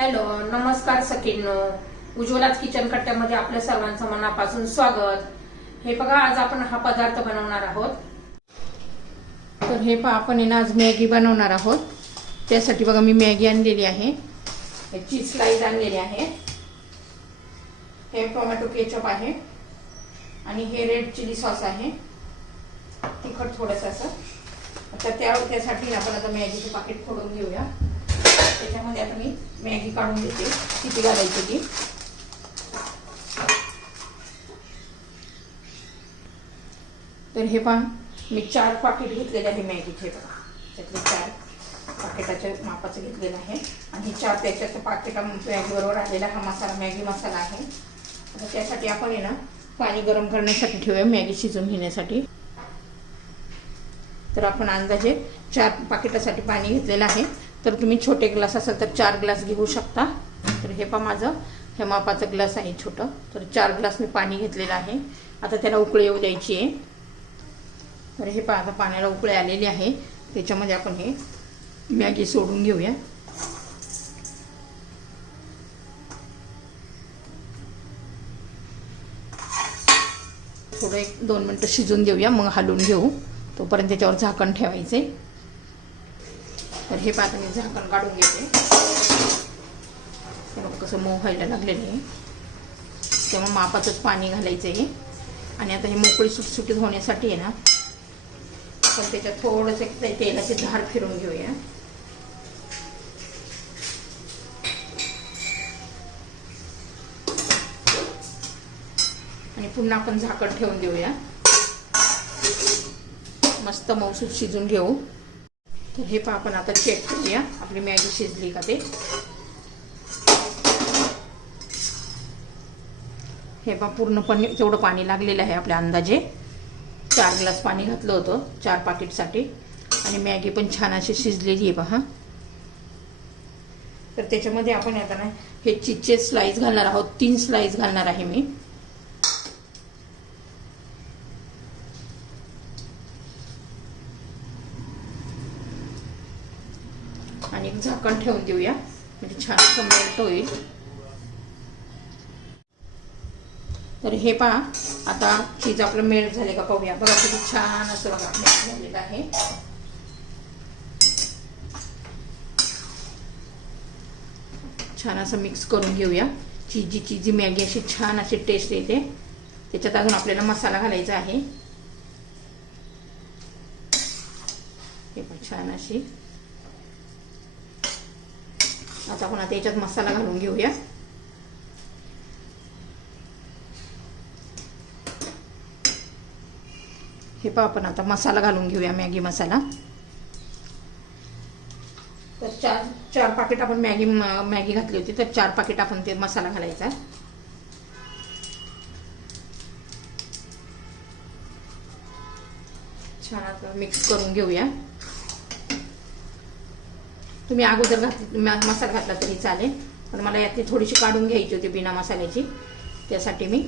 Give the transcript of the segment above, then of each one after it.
Hello, नमस्कार सखींनो. उज्ज्वलाच kitchen कट्ट्यामध्ये आपल्या सर्वांचं मनापासून स्वागत. हे बघा, आज आपण हा पदार्थ बनवणार आहोत. तर हे पहा, आपण आज मॅगी बनवणार आहोत. त्यासाठी बघा, मी मॅगी आणलेली आहे, चीज स्लाइस आणलेली आहे, हे टोमॅटो केचप आहे आणि हे रेड चिली सॉस आहे, तिखट थोडंसं असं. आता त्यासाठी आपण आता मॅगीचं पाकिट फोडून घेऊया. त्याच्यामध्ये आता मी मॅगी काढून घेते, किती घालायची ती. तर हे पहा, मी 4 पाकिट घेतलेले आहे मॅगीचे. बघा, त्यातले 4 पाकिटाच्या मापाचं घेतलेलं आहे आणि 4 त्याच्याचं पाकिट मॅगीबरोबर आलेला हा मसाला, मॅगी मसाला आहे. आता त्यासाठी आपण आहे ना, पाणी गरम करण्यासाठी ठेवूया, मॅगी शिजवून घेण्यासाठी. तर आपण अंदाजे 4 पाकिटासाठी पाणी घेतलेलं आहे. तर तुम्ही छोटे ग्लास असेल तर 4 ग्लास घेऊ शकता. तर हे पहा, माझं हे मापाचं ग्लास आहे छोटं. तर 4 ग्लास मी पाणी घेतलेलं आहे. आता त्याला उकळी येऊ द्यायची आहे. तर हे पहा, आता पाण्याला उकळी आलेली आहे. त्याच्यामध्ये आपण हे मॅगी सोडून घेऊया. थोडं 1-2 मिनटं शिजून देऊया, मग हलवून घेऊ. तोपर्यंत त्याच्यावर झाकण ठेवायचे. तर हे पाहता, मी झाकण काढून घेते. कसं मऊ व्हायला लागलेलं आहे, तेव्हा मापाचंच पाणी घालायचं आहे. आणि आता हे मोकळी सुटसुटीत होण्यासाठी आहे ना, आपण त्याच्यात थोडंसं तेलाची धार फिरून घेऊया. आणि पुन्हा आपण झाकण ठेवून देऊया, मस्त मऊसूत शिजून घेऊ. तर हे पहा, आपण आता चेक करूया आपली मॅगी शिजली का ते. हे पहा, पूर्णपणे तेवढं पाणी लागलेलं आहे. आपल्या अंदाजे 4 ग्लास पाणी घातलं होतं 4 पाकिटसाठी आणि मॅगी पण छान अशी शिजलेली आहे पहा. तर त्याच्यामध्ये आपण आता ना, हे चीजचे स्लाइस घालणार आहोत. 3 स्लाइस घालणार आहे मी. आणि झाकण ठेवून देऊया, म्हणजे छान असं मेल्ट होईल. तर हे पहा, आता चीज आपलं मेल्ट झाले का पाहूया. बघा, किती छान असं बघा मेल्ट झालेलं आहे. छान असं मिक्स करून घेऊया. चीजी मॅगी अशी छान अशी टेस्ट येते. त्याच्यात अजून आपल्याला मसाला घालायचा आहे. हे पण छान अशी. आता आपण याच्यात मसाला घालून घेऊया. हे पहा, आपण आता मसाला घालून घेऊया, मॅगी मसाला. तर 4 पाकिट आपण मॅगी घातली होती, तर 4 पाकिट आपण ते मसाला घालायचा. छान आता मिक्स करून घेऊया. तुम्ही अगोदर मसाला घातला तरी चालेल, पण मला यातली थोडीशी काढून घ्यायची होती बिना मसाल्याची. त्यासाठी मी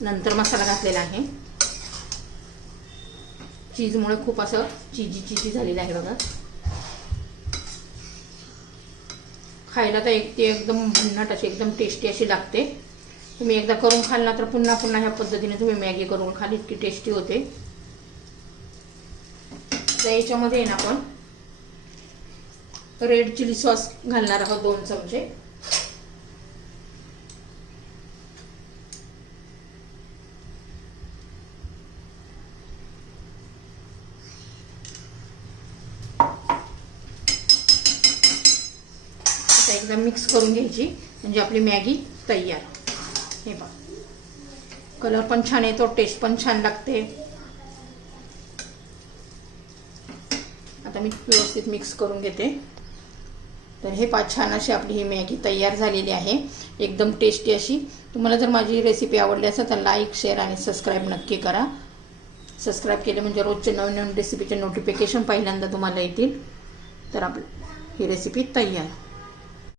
नंतर मसाला घातलेला आहे. चीजमुळे खूप असं चीजी झालेलं आहे बघा. खायला तर एकदम भन्नाट अशी, एकदम टेस्टी अशी लागते. तुम्ही एकदा करून खाल ना, तर पुन्हा पुन्हा ह्या पद्धतीने तुम्ही मॅगी करून खाल, इतकी टेस्टी होते. तर याच्यामध्ये ना आपण रेड चिली सॉस घालणार आहोत 2 चमचे. आता एकदा मिक्स करून घ्यायची, म्हणजे आपली मॅगी तयार. हे पहा, कलर पण छान येतो, टेस्ट पण छान लागते. आता मी व्यवस्थित मिक्स करून घेते. तर हे पहा, छान अशी आपली ही मॅगी तयार झालेली आहे, एकदम टेस्टी अशी. तुम्हाला जर माझी रेसिपी आवडली असेल तर लाईक, शेअर आणि सबस्क्राईब नक्की करा. सबस्क्राईब केले म्हणजे रोजचे नवीन रेसिपीचे नोटिफिकेशन पहिल्यांदा तुम्हाला येतील. तर आपली ही रेसिपी तयार.